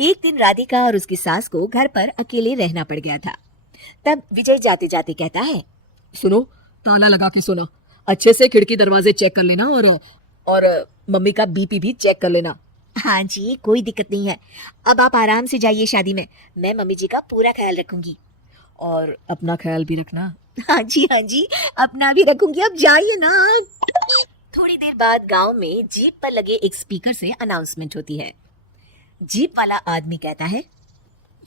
एक दिन राधिका और उसकी सास को घर पर अकेले रहना पड़ गया था। तब विजय जाते जाते कहता है, सुनो, ताला लगा के सोना, अच्छे से खिड़की दरवाजे चेक कर लेना और मम्मी का बीपी भी चेक कर लेना। हाँ जी, कोई दिक्कत नहीं है। अब आप आराम से जाइए शादी में, मैं मम्मी जी का पूरा ख्याल रखूंगी। और अपना ख्याल भी रखना। हाँ जी, अपना भी रखूंगी। अब जाइए ना। थोड़ी देर बाद गांव में जीप पर लगे एक स्पीकर से अनाउंसमेंट होती है। जीप वाला आदमी कहता है,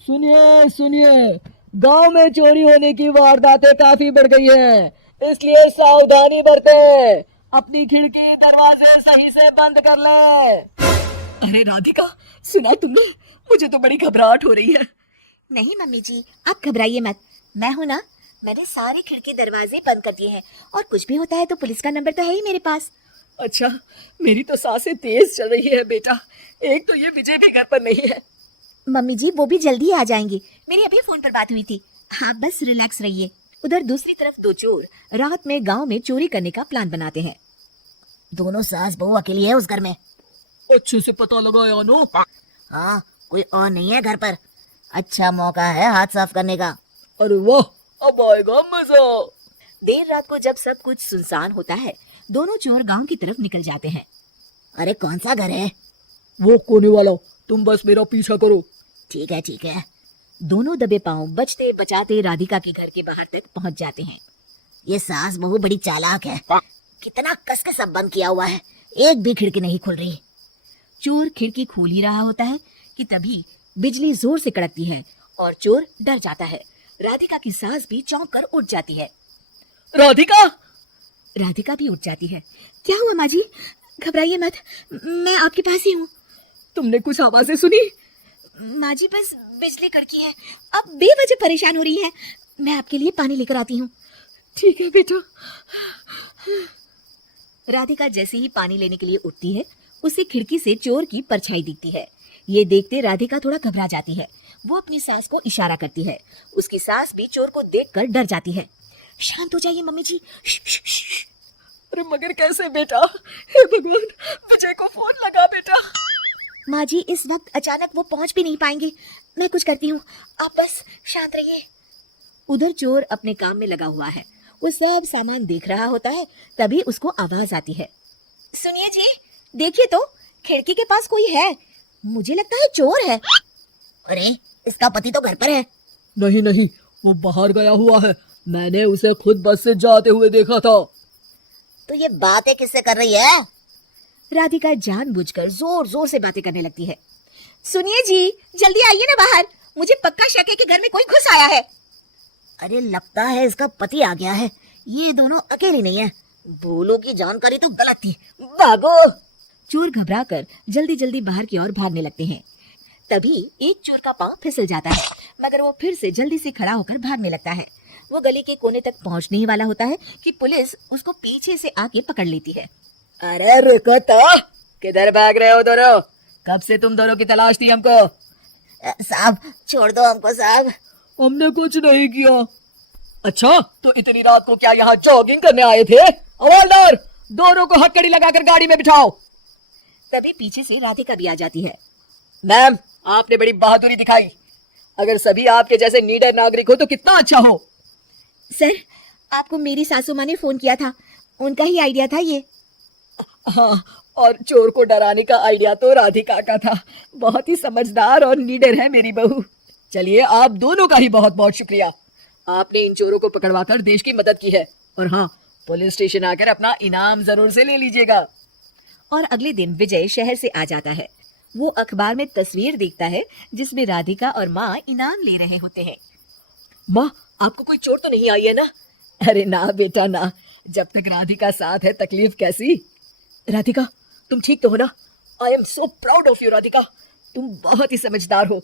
सुनिए सुनिए, गांव में चोरी होने की वारदातें काफी बढ़ गई हैं, इसलिए सावधानी बरतें। अपनी खिड़की दरवाजे सही से बंद कर ले। अरे राधिका, सुना तुमने? मुझे तो बड़ी घबराहट हो रही है। नहीं मम्मी जी, आप घबराइए मत, मैं हूं ना। मैंने सारे खिड़की दरवाजे बंद कर दिए हैं और कुछ भी होता है तो पुलिस का नंबर तो है ही मेरे पास। अच्छा, मेरी तो सांसें तेज चल रही है बेटा। एक तो ये विजय भी घर पर नहीं है। मम्मी जी, वो भी जल्दी आ जाएंगे, मेरी अभी फोन पर बात हुई थी। आप बस रिलैक्स रहिए। उधर दूसरी तरफ दो चोर रात में गांव में चोरी करने का प्लान बनाते हैं। दोनों सास बहू अकेली है उस घर में। अच्छे से पता लगाया नो? हाँ, कोई और नहीं है घर पर। अच्छा मौका है हाथ साफ करने का। अरे वाह, अब आएगा मजा। देर रात को जब सब कुछ सुनसान होता है, दोनों चोर गांव की तरफ निकल जाते हैं। अरे कौन सा घर है? वो कोने वाला, तुम बस मेरा पीछा करो। ठीक है। दोनों दबे पांव बचते बचाते राधिका के घर के बाहर तक पहुंच जाते हैं। ये सास बहू बड़ी चालाक है, कितना कस के सब बंद किया हुआ है, एक भी खिड़की नहीं खुल रही। चोर खिड़की खोल ही रहा होता है कि तभी बिजली जोर से कड़कती है और चोर डर जाता है। राधिका की सास भी चौंक कर उठ जाती है। राधिका भी उठ जाती है। क्या हुआ माँ जी? घबराइए मत, मैं आपके पास ही हूँ। तुमने कुछ आवाजें सुनी? माँ जी, बस बिजली कड़की है, अब बेवजह परेशान हो रही है। मैं आपके लिए पानी लेकर आती हूँ। ठीक है बेटा। राधिका जैसे ही पानी लेने के लिए उठती है, उसे खिड़की से चोर की परछाई दिखती है। ये देखते राधिका थोड़ा घबरा जाती है। वो अपनी सास को इशारा करती है। उसकी सास भी चोर को देखकर डर जाती है। शांत हो जाइए मम्मी जी। अरे मगर कैसे बेटा? हे भगवान, विजय को फोन लगा बेटा। माँ जी, इस वक्त अचानक वो पहुंच भी नहीं पाएंगे, मैं कुछ करती हूँ, आप बस शांत रहिए। उधर चोर अपने काम में लगा हुआ है, वो सब सामान देख रहा होता है। तभी उसको आवाज आती है, सुनिए जी, देखिए तो खिड़की के पास कोई है, मुझे लगता है चोर है। अरे इसका पति तो घर पर है। नहीं, वो बाहर गया हुआ है, मैंने उसे खुद बस से जाते हुए देखा था। तो ये बातें किससे कर रही है? राधिका जानबूझकर जोर जोर से बातें करने लगती है। सुनिए जी, जल्दी आइए ना बाहर, मुझे पक्का शक है कि घर में कोई घुस आया है। अरे लगता है इसका पति आ गया है, ये दोनों अकेले नहीं है। भोलू की जानकारी तो गलत थी, भागो। चोर घबराकर जल्दी जल्दी बाहर की ओर भागने लगते हैं। तभी एक चोर का पांव फिसल जाता है, मगर वो फिर से जल्दी से खड़ा होकर भागने लगता है। वो गली के कोने तक पहुंचने ही वाला होता है कि पुलिस उसको पीछे से आके पकड़ लेती है। अरे रुको तो, किधर भाग रहे हो दोनों? कब से तुम दोनों की तलाश थी हमको? साहब छोड़ दो हमको साहब। हमने कुछ नहीं किया। अच्छा, तो इतनी रात को क्या यहाँ जॉगिंग करने आए थे? हवलदार, दोनों को हथकड़ी लगाकर गाड़ी में बिठाओ। तभी पीछे से राधिका भी आ जाती है। मैम, आपने बड़ी बहादुरी दिखाई। अगर सभी आपके जैसे नीडर नागरिक हो तो कितना अच्छा हो। सर, आपको मेरी सासू माँ ने फोन किया था, उनका ही आइडिया था ये। हाँ, और चोर को डराने का आइडिया तो राधिका का था। बहुत ही समझदार और नीडर है मेरी बहू। चलिए, आप दोनों का ही बहुत बहुत शुक्रिया। आपने इन चोरों को पकड़वाकर देश की मदद की है। और हाँ, पुलिस स्टेशन आकर अपना इनाम जरूर से ले लीजिएगा। और अगले दिन विजय शहर से आ जाता है। वो अखबार में तस्वीर देखता है जिसमें राधिका और माँ इनाम ले रहे होते हैं। माँ, आपको कोई चोट तो नहीं आई है ना? अरे ना बेटा ना, जब तक राधिका साथ है तकलीफ कैसी। राधिका, तुम ठीक तो हो ना? I am so proud of you Radhika, तुम बहुत ही समझदार हो।